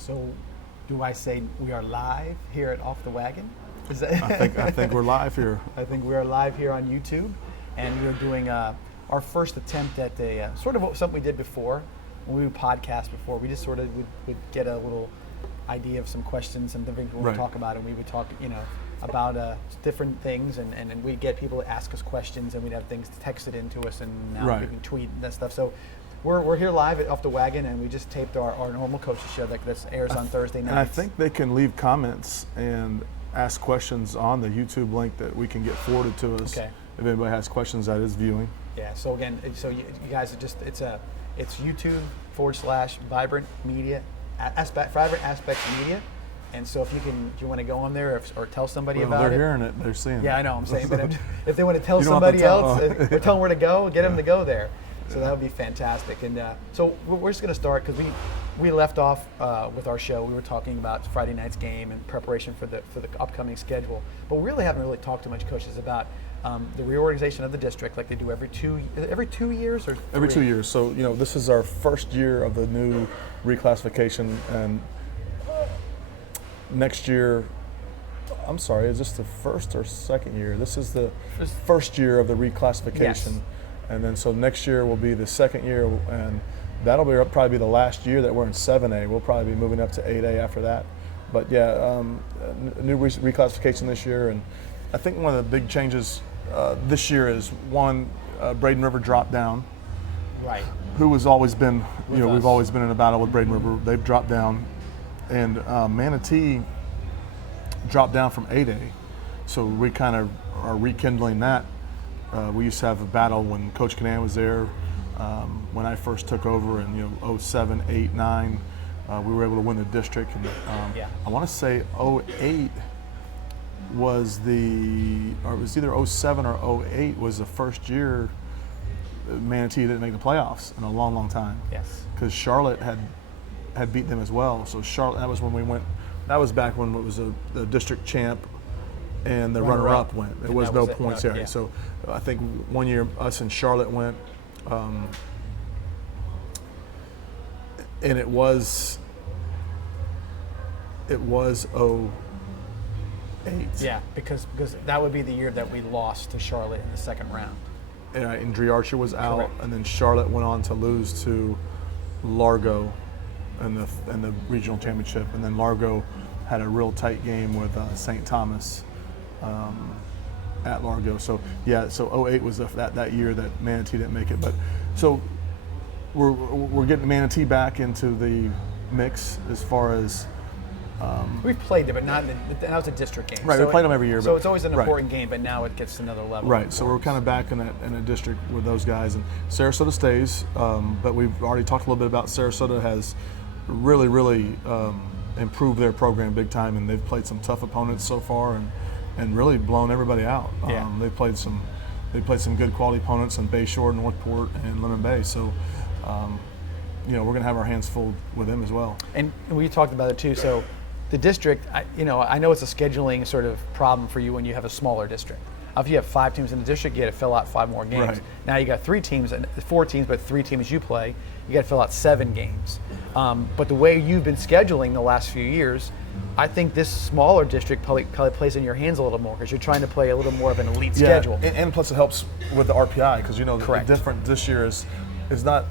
So, do I say we are live here at Off the Wagon? Is that I think we're live here. I think we are live here on YouTube, and we're doing our first attempt at a sort of something we did before when we would podcast before. We just sort of would get a little idea of some questions and things we would talk about, and we would talk, about different things, and we'd get people to ask us questions, and we'd have things texted into us, and now we can tweet and that stuff. So we're here live at Off the Wagon, and we just taped our normal coaches show that airs on Thursday nights. And I think they can leave comments and ask questions on the YouTube link that we can get forwarded to us. Okay. If anybody has questions that is viewing. Yeah. So again, you guys it's YouTube /Vibrant Media, Vibrant Aspects Media. And so if you want to go on there or tell somebody about it. They're hearing it, they're seeing it. Yeah, I know, I'm saying, but if they want to tell somebody else, or tell them where to go, get them to go there. So that would be fantastic. And so we're just going to start because we left off with our show. We were talking about Friday night's game and preparation for the upcoming schedule. But we really haven't talked to much coaches about the reorganization of the district, like they do every 2 years or 3? Every 2 years. So this is our first year of the new reclassification, and next year, I'm sorry, is this the first or second year? This is the first year of the reclassification. Yes. And then so next year will be the second year, and that'll probably be the last year that we're in 7A. We'll probably be moving up to 8A after that. But yeah, new reclassification this year, and I think one of the big changes this year is one, Braden River dropped down. Right. Who has always been, we've always been in a battle with Braden River. They've dropped down, and Manatee dropped down from 8A. So we kind of are rekindling that. We used to have a battle when Coach Canan was there. When I first took over in 07, 8, 9, we were able to win the district. And I want to say 08 was or it was either 07 or 08 was the first year Manatee didn't make the playoffs in a long, long time. Yes. Because Charlotte had beat them as well. So Charlotte, that was when we went. That was back when it was the district champ and the runner-up went. There was no points there. So I think one year us and Charlotte went, and it was 08. Yeah, because that would be the year that we lost to Charlotte in the second round. And Dree Archer was out. Correct. And then Charlotte went on to lose to Largo in the regional championship, and then Largo had a real tight game with St. Thomas at Largo. So yeah, so 08 was that year that Manatee didn't make it. But so we're getting Manatee back into the mix as far as we've played it, but not that was a district game. Right, so we played them every year. So it's always an important game, but now it gets to another level. Right, so we're kind of back in a district with those guys, and Sarasota stays. But we've already talked a little bit about Sarasota has really, really improved their program big time, and they've played some tough opponents so far, and really blown everybody out. They've played some good quality opponents in Bayshore, Northport, and Lemon Bay. So, we're going to have our hands full with them as well. And we talked about it too. So, the district, I know it's a scheduling sort of problem for you when you have a smaller district. If you have 5 teams in the district, you got to fill out 5 more games. Right. Now you got 4 teams, but 3 teams you play, you got to fill out 7 games. But the way you've been scheduling the last few years, I think this smaller district probably plays in your hands a little more because you're trying to play a little more of an elite schedule. And plus it helps with the RPI because the difference this year is not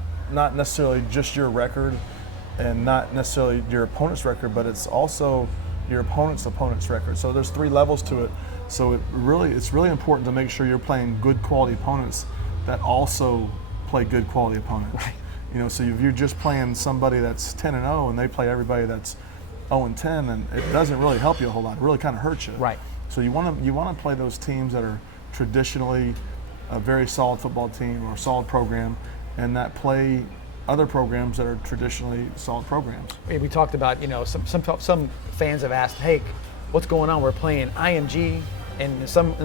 necessarily just your record and not necessarily your opponent's record, but it's also your opponent's record. So there's 3 levels to it. So it's really important to make sure you're playing good quality opponents that also play good quality opponents. Right. So if you're just playing somebody that's 10-0 and they play everybody that's 0-10, and it doesn't really help you a whole lot. It really kind of hurts you. Right. So you want to play those teams that are traditionally a very solid football team or a solid program, and that play other programs that are traditionally solid programs. We talked about, some fans have asked, hey, what's going on? We're playing IMG and some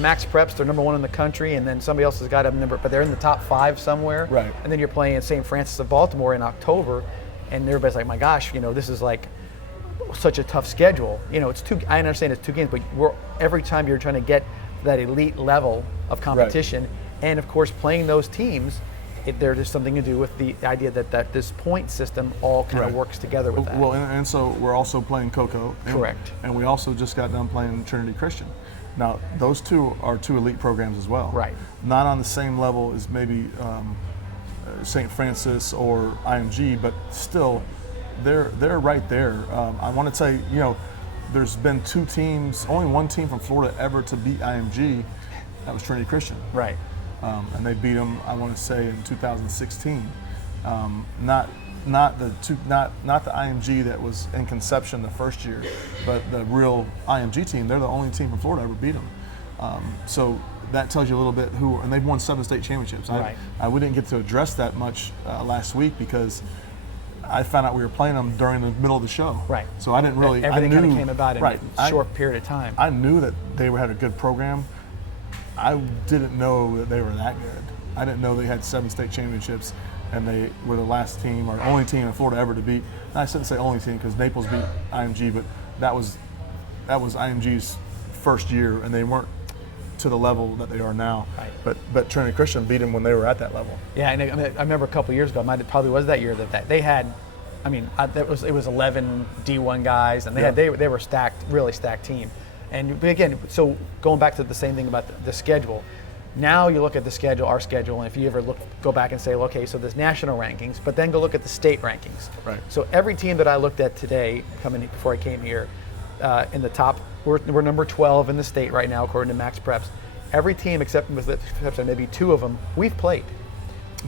Max Preps, they're number 1 in the country, and then somebody else has got them but they're in the top 5 somewhere. Right. And then you're playing St. Francis of Baltimore in October, and everybody's like, my gosh, this is like such a tough schedule. I understand it's 2 games, but every time you're trying to get that elite level of competition, and of course playing those teams, there's just something to do with the idea that this point system all kind of works together with that. Well, and so we're also playing Cocoa. Correct. And we also just got done playing Trinity Christian. Now, those two are two elite programs as well. Right. Not on the same level as maybe St. Francis or IMG, but still, they're right there. I want to say, there's been two teams, only one team from Florida ever to beat IMG. That was Trinity Christian. Right. And they beat them, I want to say, in 2016. Not the IMG that was in conception the first year, but the real IMG team. They're the only team from Florida ever beat them. So that tells you a little bit and they've won 7 state championships. Right. We didn't get to address that much last week because I found out we were playing them during the middle of the show. Right. So I didn't really. Everything kind of came about in a short period of time. I knew that they had a good program. I didn't know that they were that good. I didn't know they had 7 state championships, and they were the last team or only team in Florida ever to beat. And I shouldn't say only team because Naples beat IMG, but that was IMG's first year, and they weren't to the level that they are now. Right. But Trinity Christian beat them when they were at that level. Yeah, and I remember a couple of years ago, it probably was that year that they had. It was 11 D1 guys, and they were stacked, really stacked team. And again, so going back to the same thing about the schedule, now you look at the schedule, our schedule, and if you ever go back and say, okay, so there's national rankings, but then go look at the state rankings. Right. So every team that I looked at today, before I came here, in the top, we're number 12 in the state right now, according to Max Preps. Every team, except maybe 2 of them, we've played.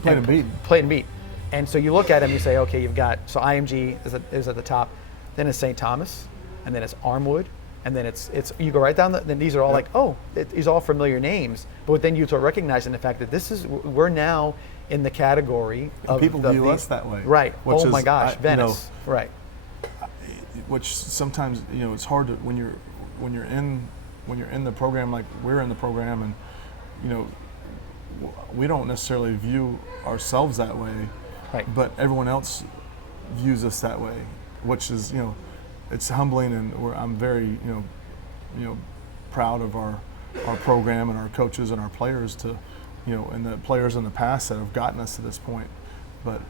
Played and beat. And so you look at them, you say, okay, you've got, so IMG is at the top, then it's St. Thomas, and then it's Armwood, and then it's you go right down, then these are all these are all familiar names, but then you start recognizing the fact that we're now in the category of people view us that way. Right. Oh my gosh, Venice. Right. Which sometimes, it's hard to, when you're in the program like we're in the program, and we don't necessarily view ourselves that way. Right. But everyone else views us that way, which is, it's humbling, and I'm very, proud of our program and our coaches and our players and the players in the past that have gotten us to this point. But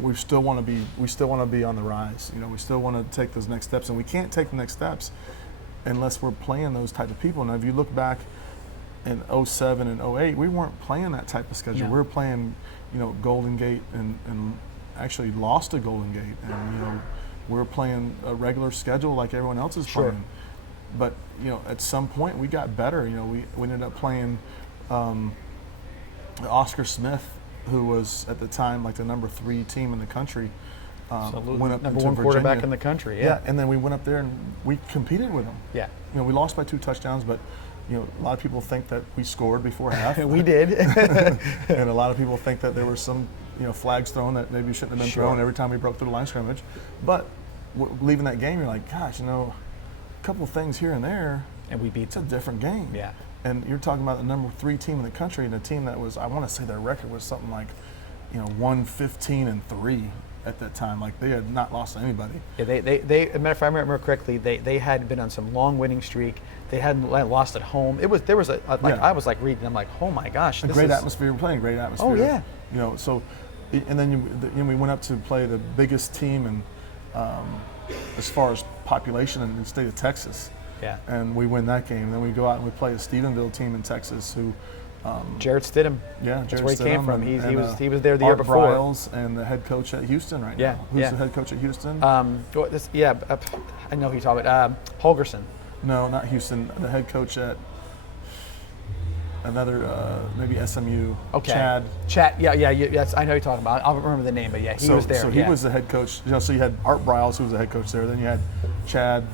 we still want to be on the rise. We still want to take those next steps, and we can't take the next steps unless we're playing those type of people. Now, if you look back in 07 and 08, we weren't playing that type of schedule. No. We were playing, Golden Gate and actually lost to Golden Gate, and we're playing a regular schedule like everyone else is playing. But at some point we got better. We ended up playing Oscar Smith, who was at the time like the number 3 team in the country. Went up number to 1 Virginia. quarterback in the country. Yeah. And then we went up there and we competed with them. Yeah. We lost by 2 touchdowns, but a lot of people think that we scored before half. We did. And a lot of people think that there were some flags thrown that maybe shouldn't have been thrown every time we broke through the line of scrimmage. But leaving that game, you're like, gosh, a couple of things here and there, and we beat it's a different game. Yeah. And you're talking about the number 3 team in the country, and a team that was, I want to say their record was something like 1-15-3 at that time. Like, they had not lost to anybody. Yeah, if I remember correctly, they had been on some long winning streak. They hadn't lost at home. I was like reading, I'm like, oh my gosh. Atmosphere. We're playing great atmosphere. Oh yeah. So, and then we went up to play the biggest team in, as far as population in the state of Texas. Yeah. And we win that game. Then we go out and we play a Stephenville team in Texas who. Jared Stidham. Yeah, that's where he came from. He was there the Art year before. Briles and the head coach at Houston right now. Who's the head coach at Houston? I know who you're talking about. Holgerson. No, not Houston. The head coach at another, maybe SMU. Okay. Chad. Yeah. Yes, I know who you're talking about. I don't remember the name, but he was there. So he was the head coach. So you had Art Briles, who was the head coach there. Then you had Chad.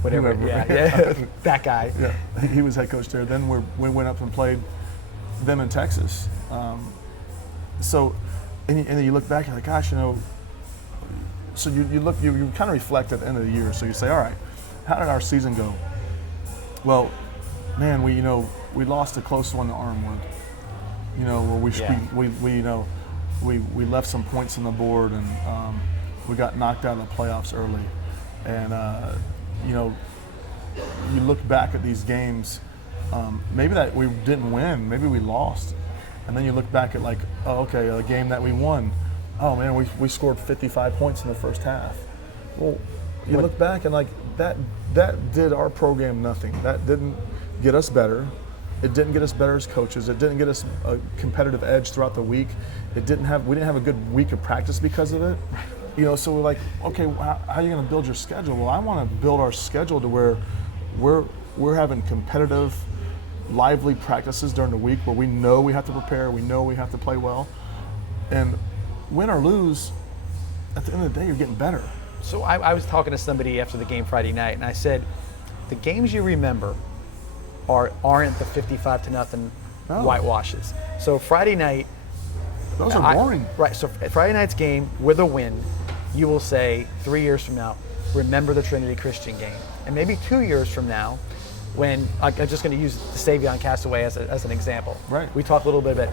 Whatever. Yeah. That guy. Yeah, he was head coach there. Then we went up and played them in Texas. And then you look back and you're like, gosh, So you kind of reflect at the end of the year. So you say, all right, how did our season go? Well, man, we lost the close one to Armwood. Where we left some points on the board, and we got knocked out of the playoffs early. And you look back at these games, maybe that we didn't win, maybe we lost, And then you look back at like, oh, okay, a game that we won. Oh man, we scored 55 points in the first half. Well, you look back and like that did our program nothing. That didn't get us better. It didn't get us better as coaches. It didn't get us a competitive edge throughout the week. We didn't have a good week of practice because of it. You know, so we're like, okay, how are you going to build your schedule? Well, I want to build our schedule to where we're having competitive, lively practices during the week where we know we have to prepare, we know we have to play well, and win or lose, at the end of the day, you're getting better. So I was talking to somebody after the game Friday night, and I said, the games you remember aren't the 55-0 whitewashes. So Friday night, those are boring. Right. So Friday night's game with a win, you will say 3 years from now, remember the Trinity Christian game, and maybe 2 years from now, when I'm just going to use DeSavion Castaway as an example. Right. We talked a little bit about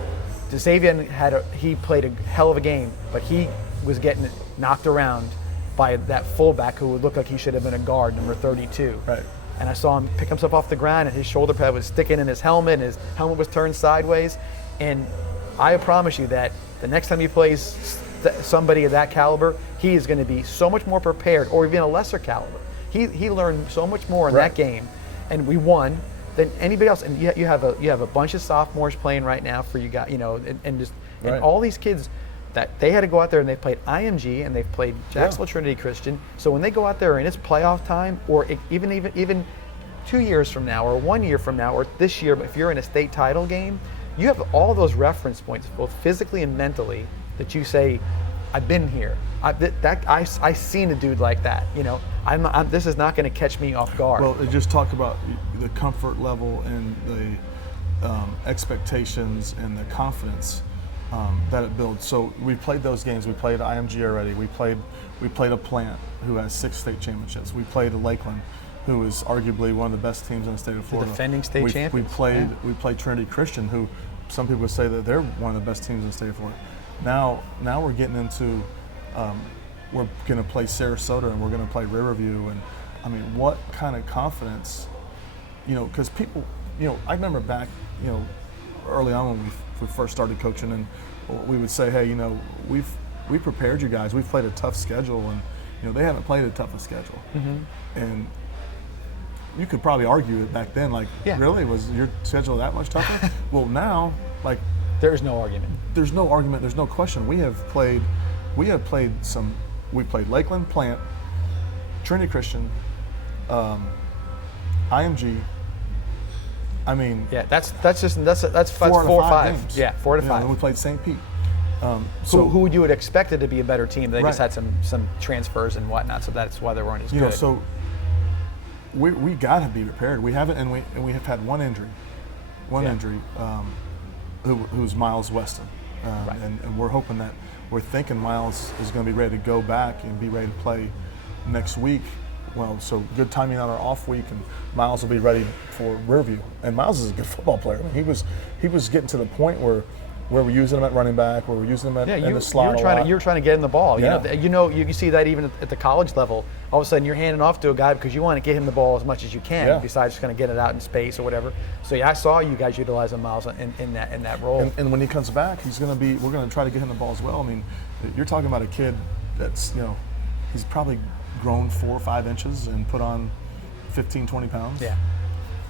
DeSavion he played a hell of a game, but he was getting knocked around by that fullback who would look like he should have been a guard, number 32. Right. And I saw him pick himself off the ground, and his shoulder pad was sticking in his helmet, and his helmet was turned sideways. And I promise you that the next time he plays somebody of that caliber, he is going to be so much more prepared, or even a lesser caliber. He learned so much more in that game, and we won than anybody else. And you have a bunch of sophomores playing right now for you guys, you know, and all these kids that they had to go out there and they played IMG and they've played Jacksonville Trinity Christian. So when they go out there and it's playoff time, or even 2 years from now, or 1 year from now, or this year, but if you're in a state title game, you have all those reference points, both physically and mentally, that you say, I've been here. I seen a dude like that. You know, this is not going to catch me off guard. Well, just talk about the comfort level and the expectations and the confidence that it builds. So we played those games. We played IMG already. We played a Plant who has 6 state championships. We played a Lakeland, who is arguably one of the best teams in the state of Florida. The defending state champions. We played Trinity Christian, who some people would say that they're one of the best teams in the state of Florida. Now we're getting into, we're going to play Sarasota and we're going to play Riverview, and I mean, what kind of confidence, you know, because people, you know, I remember back, you know, early on when we first started coaching, and we would say, hey, you know, we prepared you guys. We've played a tough schedule, and you know, they haven't played a toughest schedule. Mm-hmm. And you could probably argue it back then, like, really, was your schedule that much tougher? Well, now, like, there's no argument. There's no argument. There's no question. We played Lakeland, Plant, Trinity Christian, IMG. I mean, that's 4 or 5 games. Yeah, 4 to 5. And we played St. Pete. Who you would expect it to be a better team? They just had some transfers and whatnot, so that's why they weren't as good. You know, so we got to be prepared. We haven't, and we have had one injury, who's Miles Weston, and we're thinking Miles is going to be ready to go back and be ready to play next week. Well, so good timing on our off week, and Miles will be ready for Riverview. And Miles is a good football player. I mean, he was getting to the point where we're using him at running back, where we're using him in the slot. You're trying to get him the ball. You see that even at the college level. All of a sudden, you're handing off to a guy because you want to get him the ball as much as you can, besides just kind of get it out in space or whatever. So I saw you guys utilizing Miles in that role. And when he comes back, we're going to try to get him the ball as well. I mean, you're talking about a kid that's, you know, he's probably grown 4 or 5 inches and put on 15, 20 pounds. Yeah.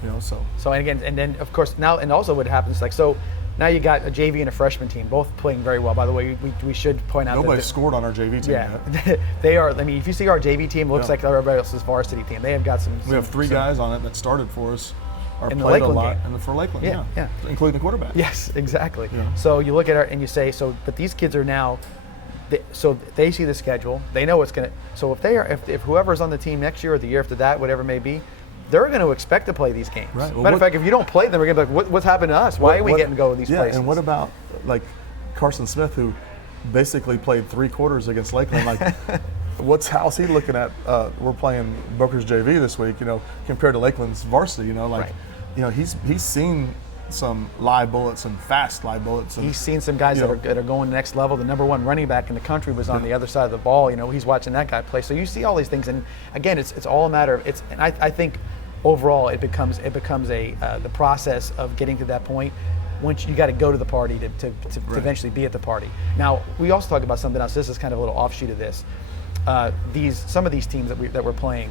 You know, so. So and then of course now, and also what happens, like, so now you got a JV and a freshman team, both playing very well. By the way, we should point out nobody scored on our JV team yet. They are. I mean, if you see our JV team, it looks like everybody else's varsity team. They have got some. We have 3 guys on it that started for us, or in played the a lot, game. and for Lakeland, yeah, including the quarterback. Yes, exactly. Yeah. So you look at it and you say, but these kids are now. So they see the schedule. They know what's going to. So if whoever's on the team next year or the year after that, whatever it may be, they're going to expect to play these games. Right. Well, matter of fact, if you don't play them, we're going to be like, what's happened to us? Why are we getting to go to these places? And what about like Carson Smith, who basically played 3 quarters against Lakeland? Like, how's he looking at? We're playing Booker's JV this week, you know, compared to Lakeland's varsity. You know, like, you know, he's seen some live bullets and fast live bullets. And, he's seen some guys that are going next level. The number 1 running back in the country was on the other side of the ball. You know, he's watching that guy play. So you see all these things, and again, it's all a matter of and I think overall it becomes the process of getting to that point. once you got to go to the party to eventually be at the party. Now, we also talk about something else. This is kind of a little offshoot of this. Some of these teams that we're playing,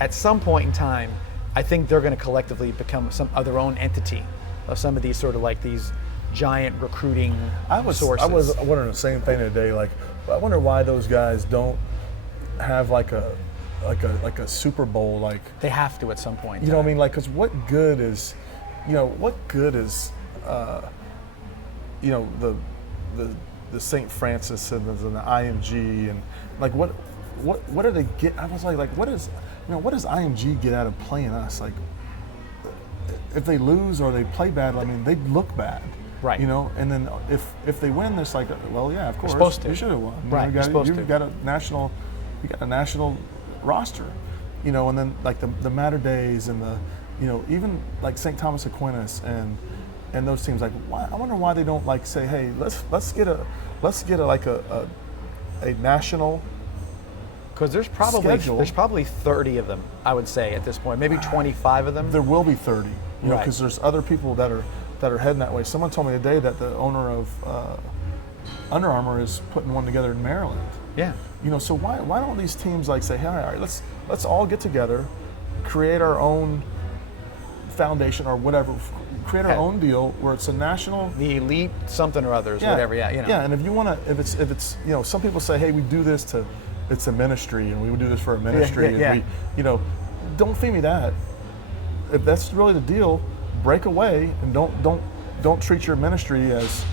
at some point in time, I think they're going to collectively become their own entity of some of these sort of like these giant recruiting sources. I was wondering the same thing today. Like, I wonder why those guys don't have like a Super Bowl. Like, they have to at some point. You know what I mean? Like, because what good is the St. Francis and the IMG and like what do they get? I was like what does IMG get out of playing us? Like, if they lose or they play bad, I mean, they look bad. Right. You know, and then if they win, it's like, well, yeah, of course, you're supposed to. You should have won. Right. You've got a national roster. You know, and then like the Mater Days and the, you know, even like St. Thomas Aquinas and those teams, like, why, I wonder why they don't like say, hey, let's get a national. Because there's probably 30 of them, I would say at this point, maybe 25 of them. There will be 30, you know, because there's other people that are heading that way. Someone told me today that the owner of Under Armour is putting one together in Maryland. Yeah. You know, so why don't these teams like say, hey, all right, let's all get together, create our own foundation or whatever, create our own deal where it's a national, the elite something or others, whatever. Yeah, you know. Yeah, and if you want to, if it's you know, some people say, hey, we do this to. It's a ministry, and we would do this for a ministry, and we, you know, don't feed me that. If that's really the deal, break away and don't treat your ministry as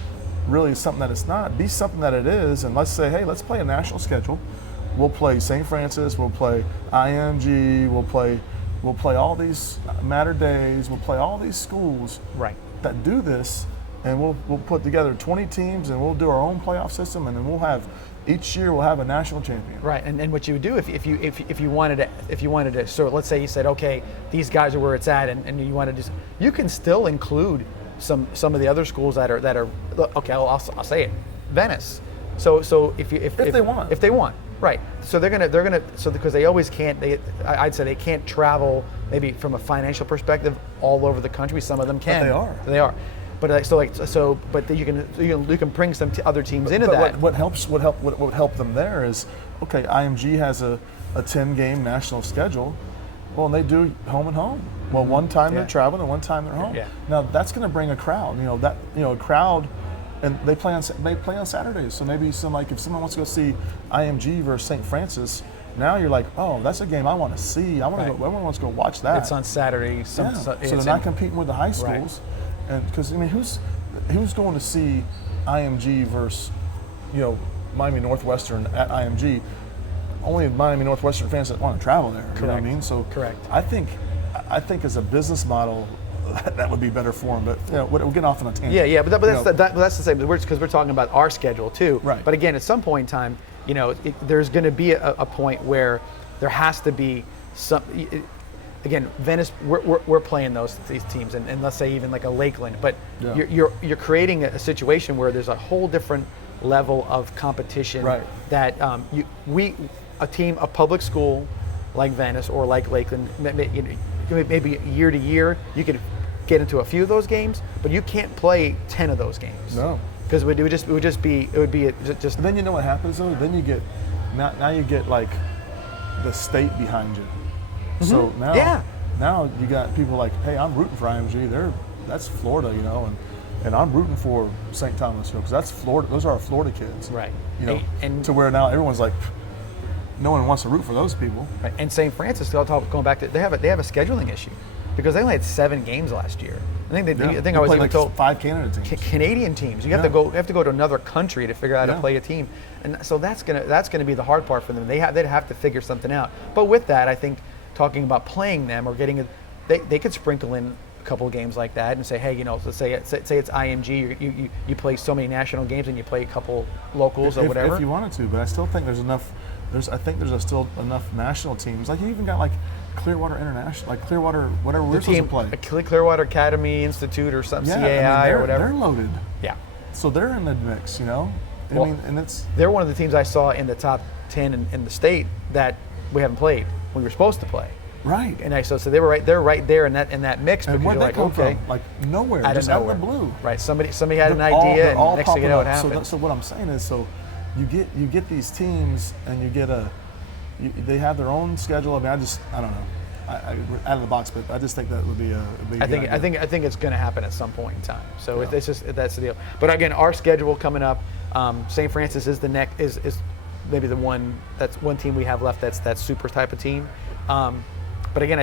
really something that it's not. Be something that it is, and let's say, hey, let's play a national schedule. We'll play St. Francis, we'll play IMG, we'll play all these Mater Days, we'll play all these schools that do this, and we'll put together 20 teams, and we'll do our own playoff system, and then each year we'll have a national champion. Right, and what you would do if you wanted to, so let's say you said, okay, these guys are where it's at, and you wanted to, you can still include some of the other schools that are okay. I'll say it, Venice. So if they want, right. So they're gonna because they always can't. I'd say they can't travel maybe from a financial perspective all over the country. Some of them can. But they are. But you can bring some other teams into that. What would help them there is, okay, IMG has a 10-game national schedule. Well, and they do home and home. Well, one time they're traveling and one time they're home. Yeah. Now that's going to bring a crowd. A crowd, and they play on Saturdays. So maybe if someone wants to go see IMG versus St. Francis, now you're like, oh, that's a game I want to see. Everyone wants to go watch that. It's on Saturday. So they're not competing with the high schools. Right. And because I mean, who's going to see IMG versus, you know, Miami Northwestern at IMG? Only Miami Northwestern fans that want to travel there. Correct. You know what I mean? So correct. I think as a business model, that would be better for them. But you know, we're getting off on a tangent. Yeah. But that's the same. Because we're talking about our schedule too. Right. But again, at some point in time, you know, there's going to be a point where there has to be some. Again, Venice, we're playing these teams, and let's say even like a Lakeland, but you're creating a situation where there's a whole different level of competition that a public school like Venice or like Lakeland, maybe year to year, you could get into a few of those games, but you can't play 10 of those games. No, because it would be. And then you know what happens though? Then you get now you get like the state behind you. So now you got people like, hey, I'm rooting for IMG. That's Florida, you know, and I'm rooting for St. Thomas because that's Florida. Those are our Florida kids, right? You know, and to where now everyone's like, no one wants to root for those people. Right. And St. Francis, going back to, they have a scheduling issue because they only had 7 games last year. I think I was even told 5 Canada teams, Canadian teams. You have to go to another country to figure out how to play a team, and so that's gonna be the hard part for them. They'd have to figure something out. But with that, I think talking about playing them or getting they could sprinkle in a couple of games like that and say, hey, you know, let's say it's IMG, you play so many national games and you play a couple locals or whatever. If you wanted to, but I still think there's enough. I think there's still enough national teams. Like you even got like Clearwater International, like Clearwater, whatever we're supposed to play. Clearwater Academy Institute or something, CAI or whatever. They're loaded. Yeah. So they're in the mix, you know. They're one of the teams I saw in the top 10 in the state that we haven't played. We were supposed to play. Right. And so they were right there in that mix. And where'd that come from? Like nowhere, just out of the blue. Right. Somebody had an idea, and next thing you know, it happened. So what I'm saying is, you get these teams, and they have their own schedule. I mean, I don't know. I out of the box, but I just think that would be a big idea. I think it's going to happen at some point in time. So it's just that's the deal. But again, our schedule coming up, St. Francis is is maybe the one team we have left that's super type of team. But again,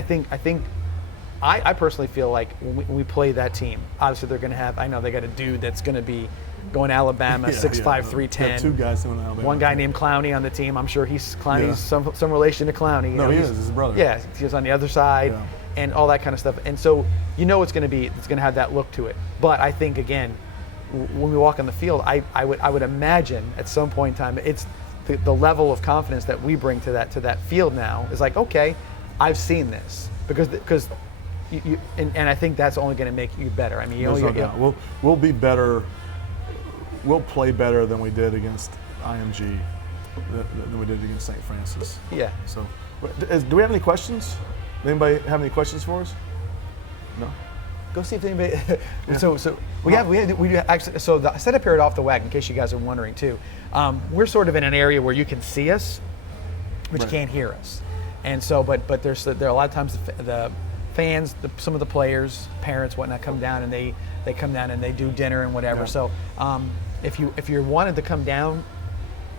I personally feel like when we play that team, obviously they're going to have. I know they got a dude that's going to be going to Alabama, 6'5", 310. Two guys doing Alabama. One guy named Clowney on the team. I'm sure Clowney's some relation to Clowney. No, he is. He's his brother. Yeah, he's on the other side, and all that kind of stuff. And so it's going to have that look to it. But I think again, when we walk on the field, I would imagine at some point in time, it's the level of confidence that we bring to that field now is like, okay, I've seen this because. And I think that's only going to make you better. I mean, no doubt. We'll be better. We'll play better than we did against IMG, than we did against St. Francis. Yeah. So, do we have any questions? Anybody have any questions for us? No. Go see if anybody. So we actually. So the setup here at Off the Wagon, in case you guys are wondering too, we're sort of in an area where you can see us, but you can't hear us. And so, but there are a lot of times the fans, some of the players, parents, whatnot, come down and they come down and they do dinner and whatever. Yeah. So if you're wanted to come down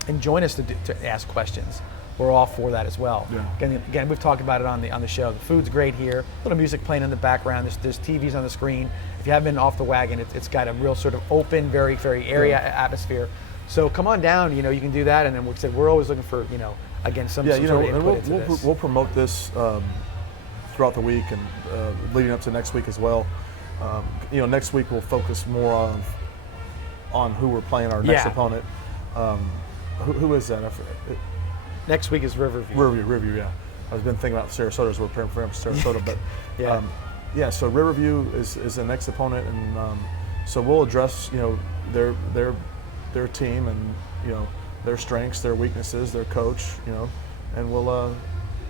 and join us to ask questions, we're all for that as well. Yeah. Again, we've talked about it on the show. The food's great here. A little music playing in the background. There's TVs on the screen. If you haven't been Off the Wagon, it's got a real sort of open, very very area atmosphere. So come on down. You can do that. And then we're always looking for again some sort of input into this. We'll promote this throughout the week and leading up to next week as well. Next week we'll focus more on who we're playing our next opponent. Who is that? Next week is Riverview. Riverview, yeah. I've been thinking about Sarasota as we're preparing for Sarasota, but so Riverview is the next opponent, and so we'll address their team and their strengths, their weaknesses, their coach, and we'll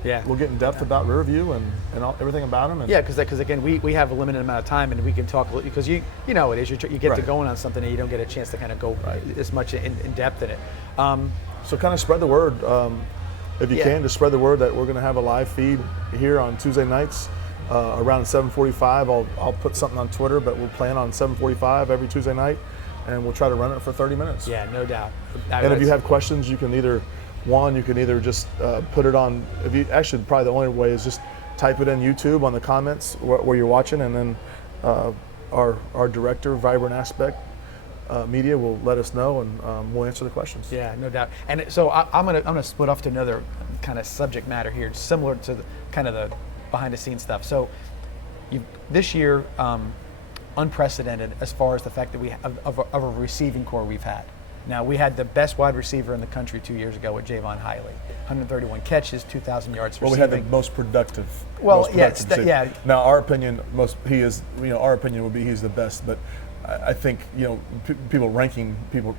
get in depth about Riverview and everything about them. Because again, we have a limited amount of time, and we can talk a little, because you get to going on something and you don't get a chance to kind of go as much in depth in it. So kind of spread the word, if you can, to spread the word that we're going to have a live feed here on Tuesday nights around 7:45. I'll put something on Twitter, but we'll plan on 7:45 every Tuesday night, and we'll try to run it for 30 minutes. Yeah, no doubt. And if you have questions, you can either just put it on. Probably the only way is just type it in YouTube on the comments where you're watching, and then our director, Vibrant Aspect Media, will let us know, and we'll answer the questions. Yeah, no doubt. And so I'm gonna split off to another kind of subject matter here, similar to the behind the scenes stuff. So this year, unprecedented as far as the fact that we have of a receiving core we've had. Now, we had the best wide receiver in the country 2 years ago with Javon Hiley, 131 catches, 2,000 yards receiving. Well, we had the most productive. Now, our opinion, our opinion would be he's the best, but I think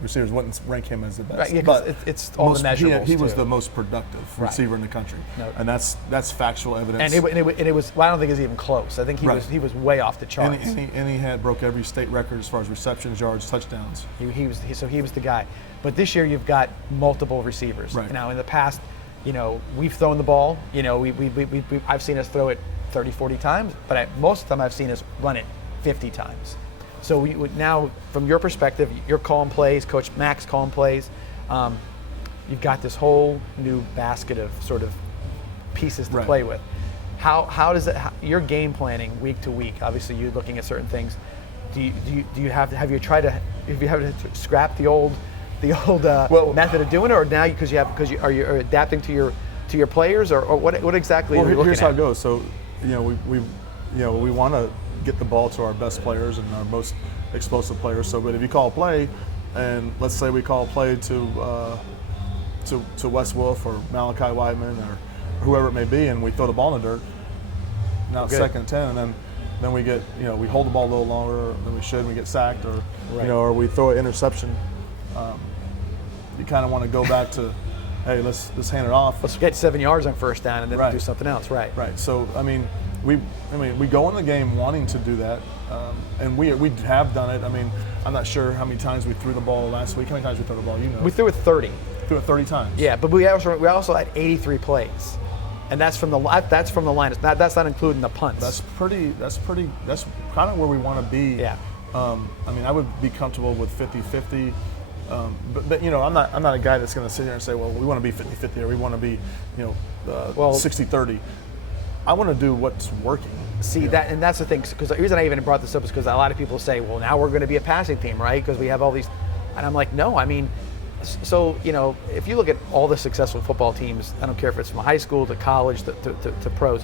receivers wouldn't rank him as the best. Right, but it's all the measurables. He was the most productive receiver in the country, and that's factual evidence. And it was. Well, I don't think it was even close. I think he was way off the charts. And he broke every state record as far as receptions, yards, touchdowns. He was the guy. But this year you've got multiple receivers. Right. Now in the past, we've thrown the ball. I've seen us throw it 30, 40 times, but most of the time I've seen us run it 50 times. So we would now, from your perspective, you're calling plays, Coach Mack's calling plays. You've got this whole new basket of sort of pieces to play with. How does your game planning week to week? Obviously, you're looking at certain things. Have you tried to scrap the old method of doing it, or now are you adapting to your players, or what exactly are you looking at? Here's how it goes. So we want to get the ball to our best players and our most explosive players. So, but if you call a play, and let's say we call a play to Wes Wolf or Malachi Whiteman or whoever it may be, and we throw the ball in the dirt. Now it's 2nd and 10, and then we get we hold the ball a little longer than we should, and we get sacked, or or we throw an interception. You kind of want to go back to hey, let's hand it off. Let's get 7 yards on first down and then do something else. Right. Right. So we go in the game wanting to do that, and we have done it. I mean, I'm not sure how many times we threw the ball last week. How many times we threw the ball? We threw it 30. Threw it 30 times. Yeah, but we also had 83 plays, and that's from the line. That's not including the punts. That's kind of where we want to be. Yeah. I would be comfortable with 50-50. But I'm not a guy that's going to sit here and say, well, we want to be 50-50 or we want to be 60-30. I want to do what's working. See that, and that's the thing. Because the reason I even brought this up is because a lot of people say, well, now we're going to be a passing team, right? Because we have all these, and I'm like, no. I mean, so if you look at all the successful football teams, I don't care if it's from high school to college to pros,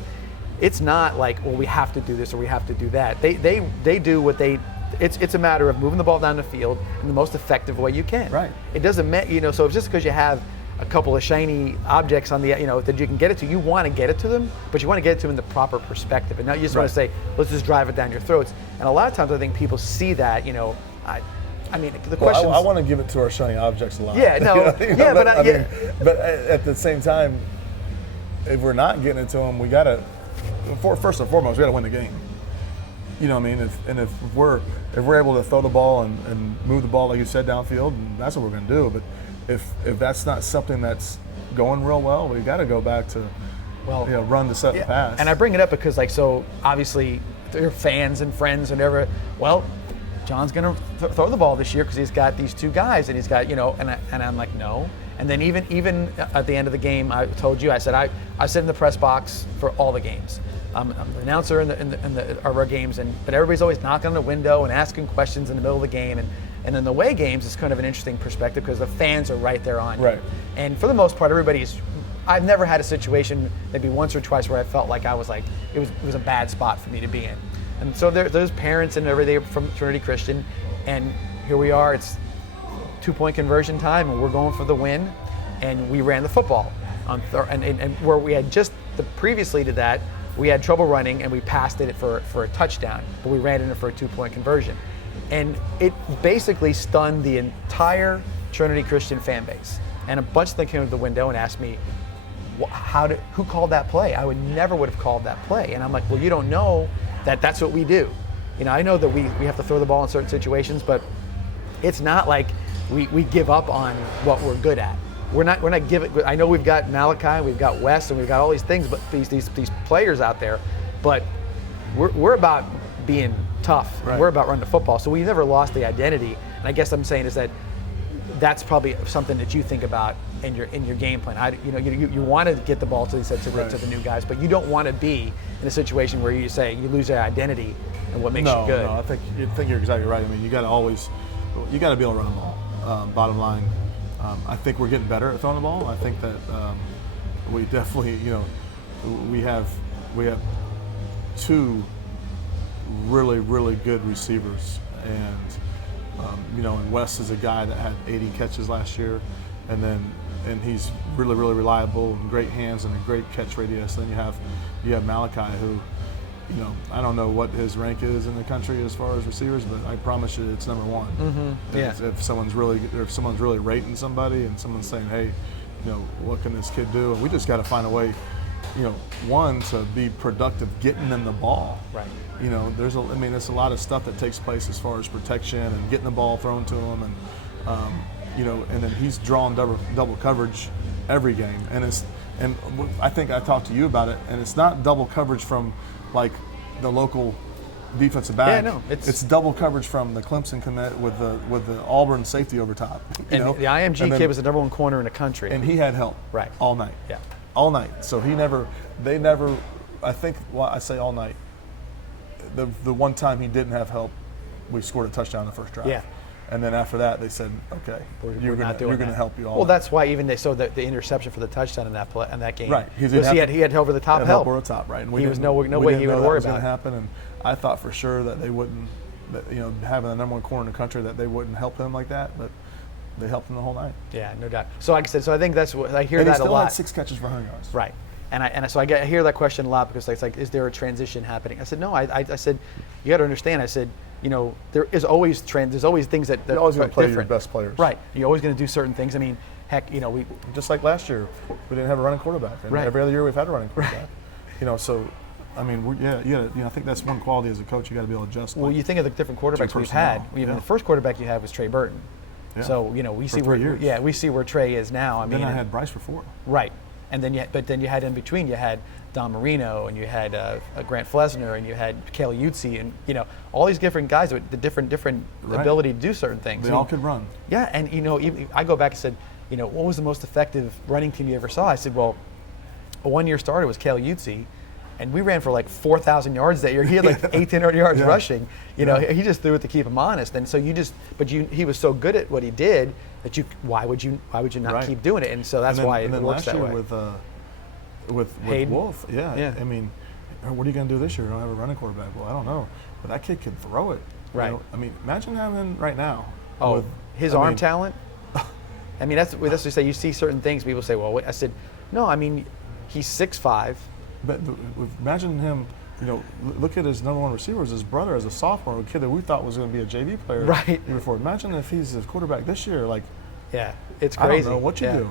it's not like, well, we have to do this or we have to do that. They do what they. It's a matter of moving the ball down the field in the most effective way you can. Right. It doesn't matter, so it's just because you have a couple of shiny objects on the, that you can get it to, you want to get it to them, but you want to get it to them in the proper perspective. And not you just want to say, let's just drive it down your throats. And a lot of times I think people see that, the question. I want to give it to our shiny objects a lot. Yeah, no, but at the same time, if we're not getting it to them, we got to, first and foremost, we got to win the game. You know what I mean? If we're able to throw the ball and move the ball like you said downfield, that's what we're going to do. But if that's not something that's going real well, we got to go back to run to set the pass. And I bring it up because so obviously they're fans and friends and whatever. Well, John's going to throw the ball this year because he's got these two guys and he's got and I'm like no. And then even at the end of the game, I told you I sit in the press box for all the games. I'm the announcer in our games, but everybody's always knocking on the window and asking questions in the middle of the game. And in the away games, it's kind of an interesting perspective because the fans are right there on you. Right. And for the most part, I've never had a situation, maybe once or twice, where I felt like I was like, it was a bad spot for me to be in. And so there's parents and everything from Trinity Christian, and here we are, it's 2-point conversion time, and we're going for the win, and we ran the football. And where we had previously to that, we had trouble running and we passed it for a touchdown, but we ran it for a 2-point conversion. And it basically stunned the entire Trinity Christian fan base. And a bunch of them came to the window and asked me, who called that play? I would have called that play. And I'm like, well, you don't know that's what we do. I know that we have to throw the ball in certain situations, but it's not like we give up on what we're good at. We're not giving. I know we've got Malachi, we've got Wes, and we've got all these things, but these players out there. But we're about being tough. Right. We're about running the football. So we never lost the identity. And I guess I'm saying is that's probably something that you think about in your game plan. You want to get the ball to the new guys, but you don't want to be in a situation where you lose your identity and what makes you good. No, I think you're exactly right. I mean, you got to be able to run the ball. Bottom line. I think we're getting better at throwing the ball. I think that we definitely, we have two really, really good receivers, and Wes is a guy that had 80 catches last year, and he's really, really reliable and great hands and a great catch radius. Then you have Malachi, who, I don't know what his rank is in the country as far as receivers, but I promise you it's number one. Mm-hmm. Yeah. If someone's really rating somebody and someone's saying, hey, what can this kid do? And we just got to find a way, one, to be productive getting them the ball. Right. There's a lot of stuff that takes place as far as protection and getting the ball thrown to him, and then he's drawing double coverage every game, and I think I talked to you about it, and it's not double coverage from like the local defensive back. Yeah, no, it's double coverage from the Clemson commit with the Auburn safety over top. The IMG kid was the number one corner in the country, and he had help all night. Yeah, all night. So they never. I think I say all night. The one time he didn't have help, we scored a touchdown in the first drive. Yeah. And then after that, they said, "Okay, you're going to help you all." Well, that's why even the interception for the touchdown in that game, right? He had over the top help. Over the top, right? And he was no way he would worry about it. Happen, and I thought for sure that they wouldn't, having the number one corner in the country, that they wouldn't help him like that, but they helped him the whole night. Yeah, no doubt. So like I said, I think that's what I hear and that he still a lot. Had 6 catches for 100 yards. Right. And I hear that question a lot because it's like, is there a transition happening? I said, no. I said, you got to understand. I said, there is always there's always things that you're always going to play different. your best players. Right. You're always going to do certain things. I mean, Heck, we just like last year, we didn't have a running quarterback, and Right. every other year we've had a running quarterback. Right. So, I mean, I think that's one quality as a coach. You got to be able to adjust. Well, you think of the different quarterbacks we've had. personnel. The first quarterback you had was Trey Burton. Yeah. So we For see 3 years. we see where Trey is now. Then I had Bryce for 4. Right, and then you had in between you had Don Marino, and you had Grant Flesner, and you had Kale Utsi, and all these different guys with the different Right. ability to do certain things. They all could run. Yeah, and even I go back and said, what was the most effective running team you ever saw? I said, well, a 1-year starter was Kale Utsi, and we ran for like 4,000 yards that year. He had like 1,800 yards Yeah. rushing. He just threw it to keep him honest. And so he was so good at what he did that why would you not Right. keep doing it? And so that's why it works that way. And then last year with Hayden? Wolf, Yeah. I mean, what are you going to do this year? You don't have a running quarterback. Well, I don't know, but that kid can throw it. Right. I mean, imagine having right now. Oh, his arm talent. I mean, that's what they say. You see certain things. People say, "Well," I said, "No, I mean, he's 6'5". But imagine him. Look at his number one receiver, his brother as a sophomore, a kid that we thought was going to be a JV player. Right. Before. Imagine if he's a quarterback this year. Like, Yeah, it's crazy. I don't know what you do.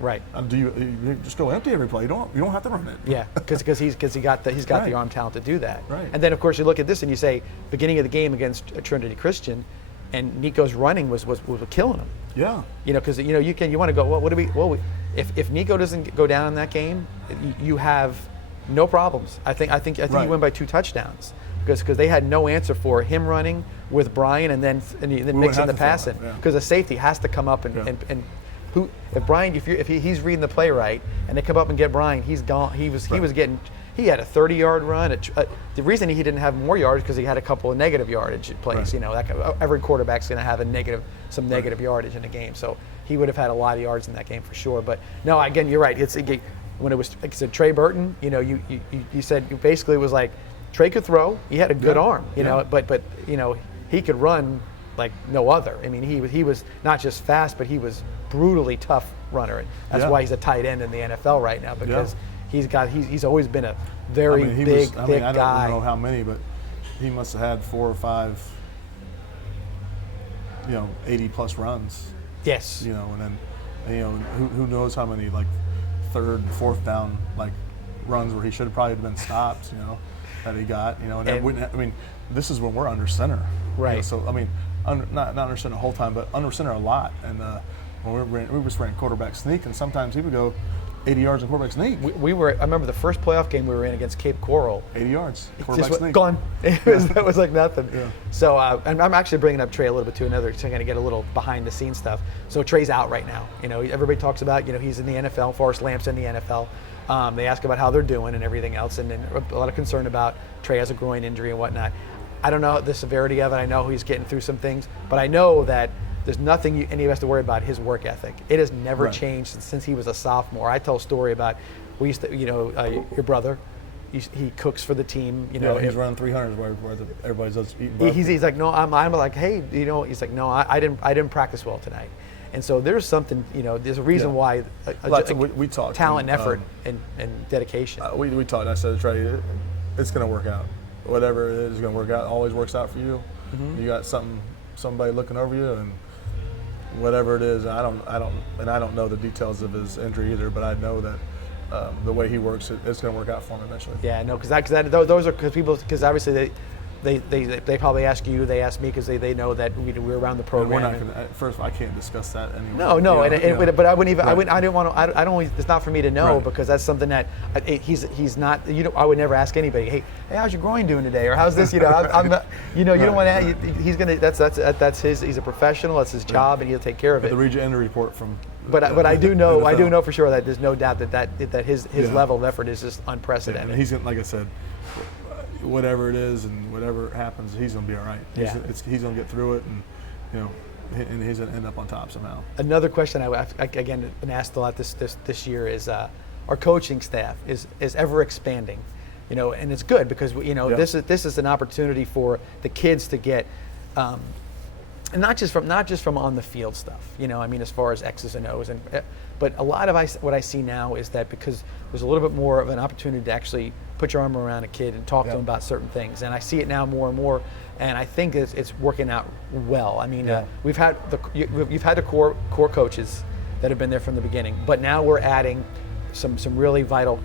Right. Do you just go empty every play? You don't have to run it. Yeah, because he's got Right. the arm talent to do that. Right. And then of course you look at this and you say, beginning of the game against Trinity Christian, and Nico's running was killing him. Yeah. Because you want to go, well, if Nico doesn't go down in that game, you have no problems. I think Right. you win by 2 touchdowns because they had no answer for him running with Brian and then mixing the pass in, because a safety has to come up and if Brian, if he's reading the play right and they come up and get Brian, he's gone. He had a 30-yard run. The reason he didn't have more yards because he had a couple of negative yardage plays. Right. Every quarterback's going to have some negative yardage in a game. So he would have had a lot of yards in that game for sure. But no, again, you're right. When it was, like I said, Trey Burton. You said basically it was like Trey could throw. He had a good arm. But he could run like no other. I mean, he was not just fast, but he was brutally tough runner. And that's why he's a tight end in the NFL right now, because he's always been a very thick guy. I don't know how many, but he must have had 4 or 5 80+ runs. Yes. And then who knows how many like 3rd and 4th down like runs where he should have probably been stopped, that he got, and that wouldn't. I mean, this is when we're under center. Right. So I mean, not under center the whole time, but under center a lot. And when we just ran quarterback sneak, and sometimes he would go 80 yards in quarterback sneak. I remember the first playoff game we were in against Cape Coral. 80 yards, quarterback sneak. Gone. That was like nothing. Yeah. So and I'm actually bringing up Trey a little bit to another, so I'm going to get a little behind the scenes stuff. So Trey's out right now. Everybody talks about, he's in the NFL. Forrest Lamp's in the NFL. They ask about how they're doing and everything else, and then a lot of concern about Trey has a groin injury and whatnot. I don't know the severity of it. I know he's getting through some things, but I know that there's nothing any of us to worry about his work ethic. It has never changed since he was a sophomore. I tell a story about we used to, your brother. He cooks for the team. He's running 300s where everybody's just eating breakfast. He's like, no, I'm like, hey, he's like, no, I didn't practice well tonight. And so there's something, there's a reason why we talked talent, effort, and dedication. We talked. I said, Trey, it's going to work out. Whatever it is going to work out. Always works out for you. Mm-hmm. You got somebody looking over you, and whatever it is. I don't know the details of his injury either, but I know that the way he works, it's going to work out for him eventually. Yeah, no, because obviously they probably ask you, they ask me because they know that we're around the program. We're not going to. First, I can't discuss that anyway. No, but I wouldn't even. Right. I didn't want to. I don't. It's not for me to know, because that's something that he's not. I would never ask anybody. Hey, how's your groin doing today? Or how's this? I'm not. You don't want to. He's gonna. That's his. He's a professional. That's his job, and he'll take care of it. The read your injury report from. But I do know. I do know for sure that there's no doubt that his level of effort is just unprecedented. And he's, like I said, whatever it is and whatever happens, he's going to be all right. He's going to get through it, and he's going to end up on top somehow. Another question I again been asked a lot this year is our coaching staff is ever expanding, and it's good because this is an opportunity for the kids to get. And not just from on the field stuff, as far as X's and O's, but a lot of what I see now is that because there's a little bit more of an opportunity to actually put your arm around a kid and talk to them about certain things, and I see it now more and more, and I think it's working out well. I mean, we've had the core coaches that have been there from the beginning. But now we're adding some really vital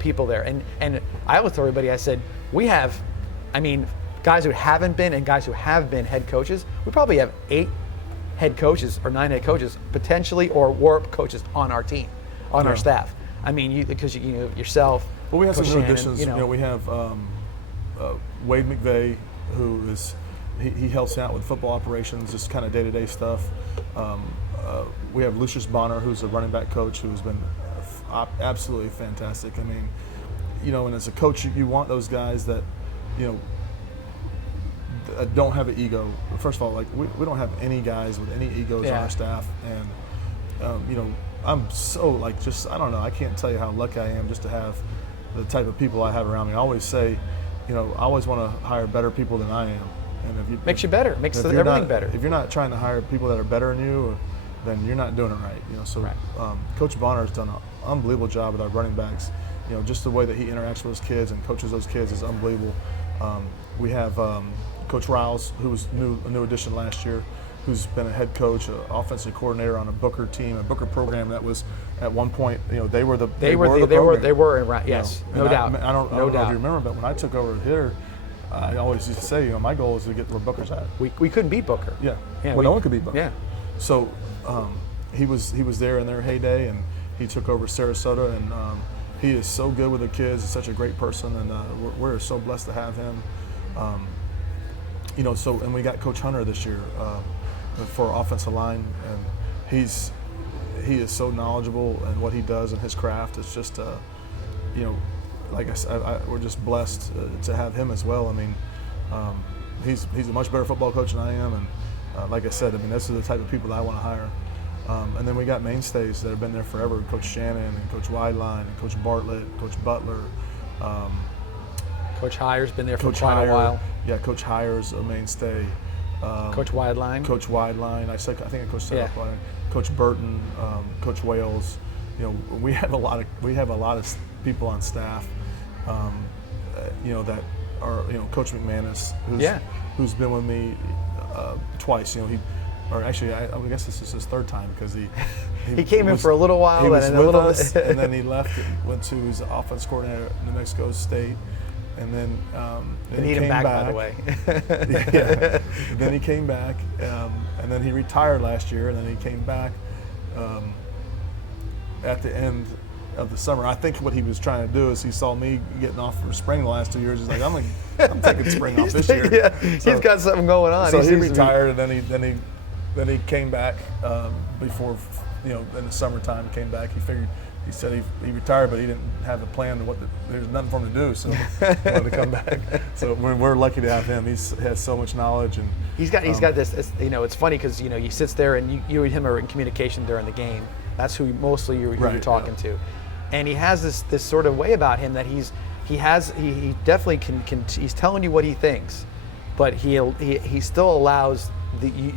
people there. And I always tell everybody, I said, we have, guys who haven't been and guys who have been head coaches, we probably have 8 head coaches or 9 head coaches potentially, or warp coaches on our team, on our staff. Because you yourself. Well, we have Coach some new Shannon, additions. We have Wade McVeigh, who is he helps out with football operations, just kind of day-to-day stuff. We have Lucius Bonner, who's a running back coach, who's been absolutely fantastic. And as a coach, you want those guys that, don't have an ego. First of all, we don't have any guys with any egos on our staff, and I'm so I don't know. I can't tell you how lucky I am just to have the type of people I have around me. I always say, I always want to hire better people than I am. And makes you better, makes everything better. If you're not trying to hire people that are better than you, then you're not doing it right. Coach Bonner has done an unbelievable job with our running backs. Just the way that he interacts with those kids and coaches those kids is unbelievable. We have Coach Riles, who was a new addition last year, who's been a head coach, an offensive coordinator on a Booker team, a Booker program that was at one point, they were the program. Yes, no doubt. I don't know if you remember, but when I took over here, I always used to say, my goal is to get where Booker's at. We couldn't beat Booker. Yeah. No one could beat Booker. Yeah. So he was there in their heyday, and he took over Sarasota, and he is so good with the kids. He's such a great person, and we're so blessed to have him. And we got Coach Hunter this year for offensive line, and he is so knowledgeable in what he does and his craft. It's just like I said, we're just blessed to have him as well. He's a much better football coach than I am, and like I said, this is the type of people that I want to hire. And then we got mainstays that have been there forever: Coach Shannon and Coach Wideline and Coach Bartlett, Coach Butler. Coach Heyer's been there for quite a while. Yeah, Coach Heyer's a mainstay. Coach Wideline. Coach Wideline. I think I coached Wideline. Coach Burton, Coach Wales. We have a lot of people on staff. That are Coach McManus, who's been with me twice. I guess this is his 3rd time, because he came in for a little while. He was with us, and then he left and went to his offense coordinator at New Mexico State, and then he came back, by the way. Then he came back, and then he retired last year, and then he came back at the end of the summer. I think what he was trying to do is he saw me getting off for spring the last 2 years. He's like, I'm taking spring off this year. Yeah, he's got something going on. So he retired, and then he came back before, in the summertime. Came back. He said he retired, but he didn't have a plan to there's nothing for him to do, so he wanted to come back. So we're lucky to have him. He has so much knowledge, and he's got this. It's funny because he sits there and you and him are in communication during the game. That's who mostly you're talking to, and he has this sort of way about him that he definitely can he's telling you what he thinks, but he still allows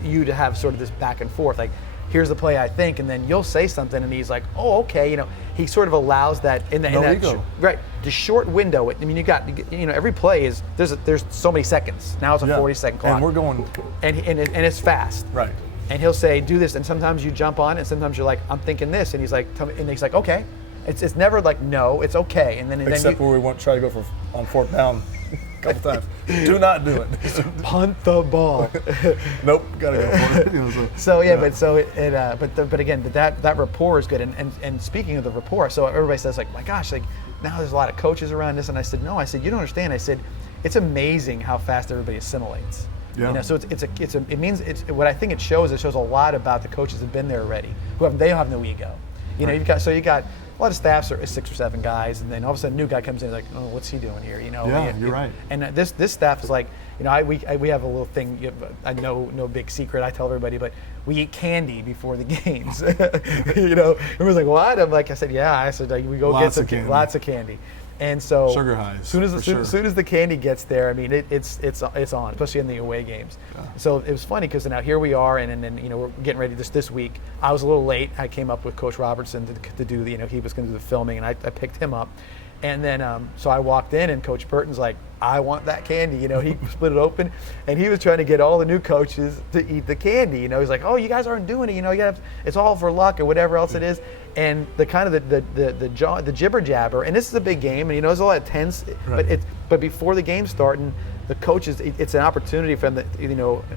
you to have sort of this back and forth, like, here's the play I think, and then you'll say something, and he's like, oh, okay, he sort of allows that ego. The short window. You got every play is there's so many seconds. Now it's a 40-second clock, and we're going, and it's fast, right? And he'll say, do this, and sometimes you jump on, and sometimes you're like, I'm thinking this, and he's like, okay. It's never like, no, it's okay, and then except where we want to try to go on 4th down. Couple times. Do not do it. Punt the ball. Nope, gotta go for it. But again, that rapport is good. And speaking of the rapport, so everybody says, like, my gosh, like, now there's a lot of coaches around this, and I said, no, you don't understand. I said, it's amazing how fast everybody assimilates. Yeah. So what I think it shows a lot about the coaches who've been there already, they have no ego. You got a lot of staffs are 6 or 7 guys, and then all of a sudden a new guy comes in, like, oh, what's he doing here? Yeah, you're right. And this staff is like, we have a little thing. I know, no big secret. I tell everybody, but we eat candy before the games. Everyone's like, what? I'm like, I said, yeah. I said, we go get some candy. Lots of candy. And so sugar highs. As soon as the candy gets there, it's on, especially in the away games. Yeah. So it was funny because now here we are, and then we're getting ready this week. I was a little late. I came up with Coach Robertson to do he was going to do the filming, and I picked him up. And then, so I walked in, and Coach Burton's like, I want that candy. You know, he split it open, and he was trying to get all the new coaches to eat the candy. You know, he's like, oh, you guys aren't doing it. You know, it's all for luck or whatever else it is. And the kind of the jibber jabber, and this is a big game, and there's a lot of tense. Right. But before the game starting, the coaches, it's an opportunity for them,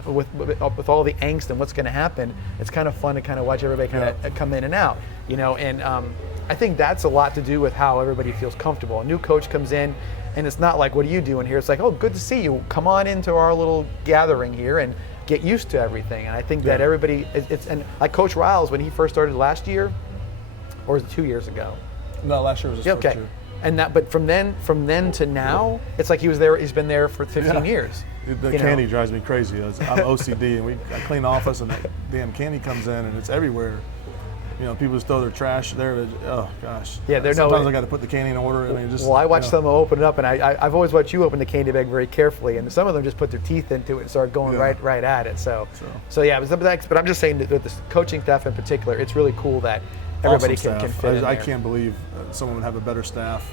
with all the angst and what's going to happen. It's kind of fun to kind of watch everybody kind of come in and out. You know, and I think that's a lot to do with how everybody feels comfortable. A new coach comes in, and it's not like, what are you doing here? It's like, oh, good to see you. Come on into our little gathering here and get used to everything. And I think that everybody, and like Coach Riles, when he first started last year, or was it 2 years ago? No, last year was his first year. And but from then to now, it's like he's been there for 15 years. The candy drives me crazy. I'm OCD, and I clean the office, and that damn candy comes in, and it's everywhere. You know, people just throw their trash there. Oh gosh. Yeah, sometimes I got to put the candy in order, and they just. Well, I watch some open it up, and I've always watched you open the candy bag very carefully, and some of them just put their teeth into it and start going right at it. So yeah, but I'm just saying that with the coaching staff in particular, it's really cool that everybody can fit in there. I can't believe someone would have a better staff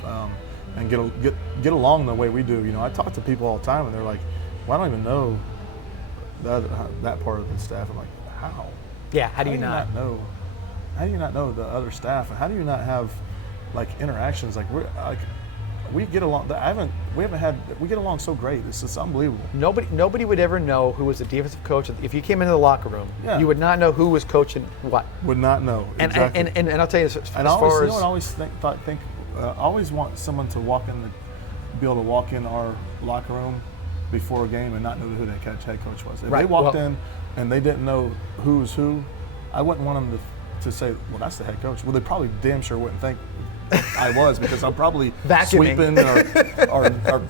and get along the way we do. You know, I talk to people all the time, and they're like, "Well, I don't even know that part of the staff." I'm like, "How? Yeah, how do you not know? How do you not know the other staff? And how do you not have like interactions? Like we get along. We get along so great. It's just unbelievable. Nobody would ever know who was the defensive coach. If you came into the locker room, you would not know who was coaching what. Would not know. Exactly. And I'll tell you this. I always want someone to be able to walk in our locker room before a game and not know who that head coach was. If they walked in and they didn't know who was who, I wouldn't want them to say, well, that's the head coach. Well, they probably damn sure wouldn't think I was, because I'm probably sweeping or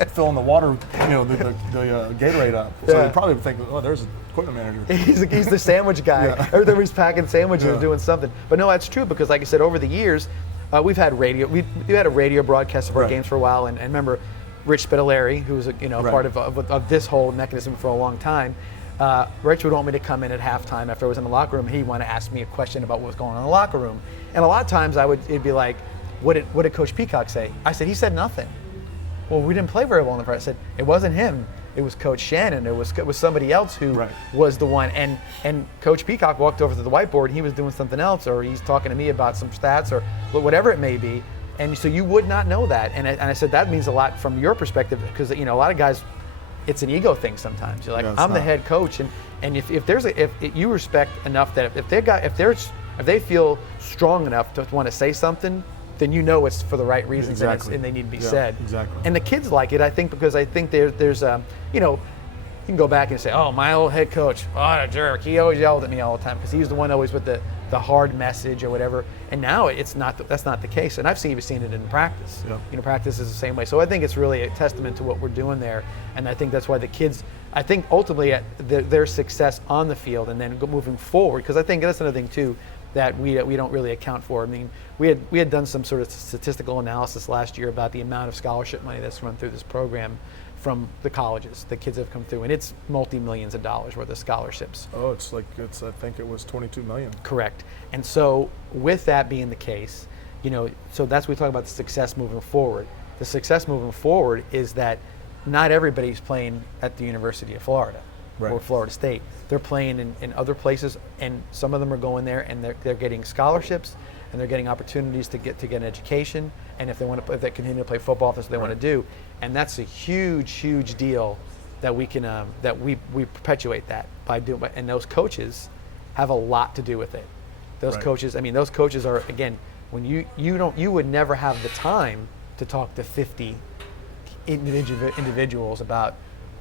filling the water, the Gatorade up. So they probably would think, oh, there's an equipment manager. He's the sandwich guy. Yeah. Every time he's packing sandwiches or doing something. But no, that's true, because like I said, over the years, we've had radio. We had a radio broadcast of our games for a while, and remember Rich Spitaleri, who was part of this whole mechanism for a long time. Rich would want me to come in at halftime after I was in the locker room. He'd want to ask me a question about what was going on in the locker room. And a lot of times it'd be like, what did Coach Peacock say? I said, he said nothing. Well, we didn't play very well in the press. I said, it wasn't him. It was Coach Shannon. It was somebody else who was the one. And Coach Peacock walked over to the whiteboard, and he was doing something else, or he's talking to me about some stats or whatever it may be. And so you would not know that. And I said, that means a lot from your perspective, because a lot of guys, it's an ego thing sometimes. You're like, I'm the head coach, and if you respect enough that if they feel strong enough to want to say something, then it's for the right reasons and they need to be said. Exactly. And the kids like it, I think, because I think there's you can go back and say, oh, my old head coach, what a jerk. He always yelled at me all the time, because he was the one always with the hard message or whatever. And now that's not the case. And I've even seen it in practice. Yeah. Practice is the same way. So I think it's really a testament to what we're doing there. And I think that's why the kids, I think ultimately their success on the field and then moving forward, because I think that's another thing too that we don't really account for. I mean, we had done some sort of statistical analysis last year about the amount of scholarship money that's run through this program from the colleges. The kids have come through, and it's multi-millions of dollars worth of scholarships. Oh, I think it was $22 million. Correct. And so with that being the case, so that's what we talk about the success moving forward. The success moving forward is that not everybody's playing at the University of Florida or Florida State. They're playing in other places, and some of them are going there, and they're getting scholarships, and they're getting opportunities to get an education. And if they continue to play football, that's what they want to do. And that's a huge deal that we can that we perpetuate that by doing. And those coaches have a lot to do with it. Those coaches, those coaches are, again, when you would never have the time to talk to 50 individuals about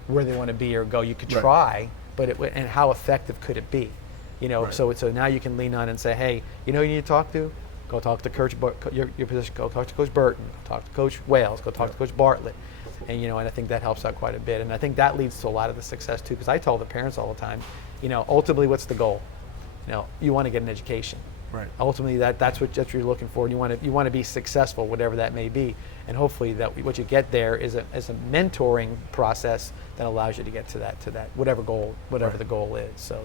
where they want to be or go. You could try, but and how effective could it be? So now you can lean on and say, hey, you need to talk to? Go talk to Coach your position. Go talk to Coach Burton. Go talk to Coach Wales. Go talk to Coach Bartlett. And and I think that helps out quite a bit. And I think that leads to a lot of the success too. Because I tell the parents all the time, ultimately, what's the goal? You want to get an education. Right. Ultimately, that's what you're looking for. And you want to be successful, whatever that may be. And hopefully, that what you get there is a mentoring process that allows you to get to that whatever the goal is. So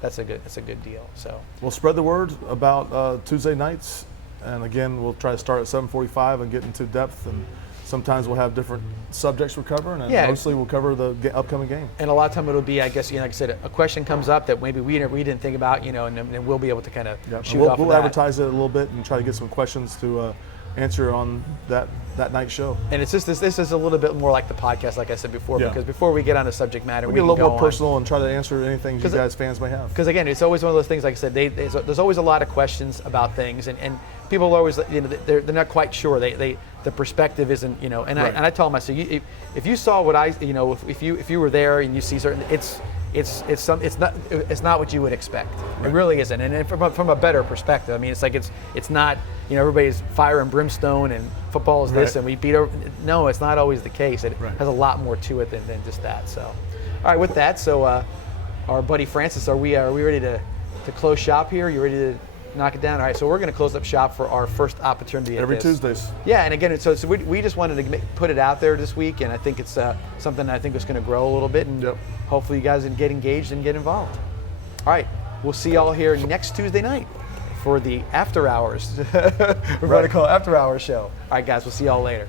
that's a good deal. So we'll spread the word about Tuesday nights And again, we'll try to start at 7:45 and get into depth. And sometimes we'll have different subjects we're covering, and mostly we'll cover the upcoming game. And a lot of time it'll be, I guess, like I said, a question comes up that maybe we didn't think about, and then we'll be able to kind of shoot off of that. We'll advertise it a little bit and try to get some questions to answer on that night's show. And it's just this is a little bit more like the podcast, like I said before, because before we get on the subject matter, we get a little more personal and try to answer anything you guys fans may have. Because again, it's always one of those things, like I said, there's always a lot of questions about things, and people are always, they're not quite sure. The perspective isn't, and I tell them, I say, if you saw what I, if you were there and you see certain, it's not what you would expect. Right. It really isn't. And from a better perspective, I mean, it's like it's not, everybody's fire and brimstone and football is this and we beat over. No, it's not always the case. It has a lot more to it than just that. So, all right, with that, so our buddy Francis, are we ready to close shop here? You ready to knock it down? All right, so we're going to close up shop for our first opportunity at every this. Tuesdays. Yeah, and again, so we just wanted to put it out there this week, and I think it's something I think is going to grow a little bit, and hopefully you guys can get engaged and get involved. All right, we'll see y'all here next Tuesday night for the after hours. We're going to call it after hours show. All right, guys, we'll see y'all later.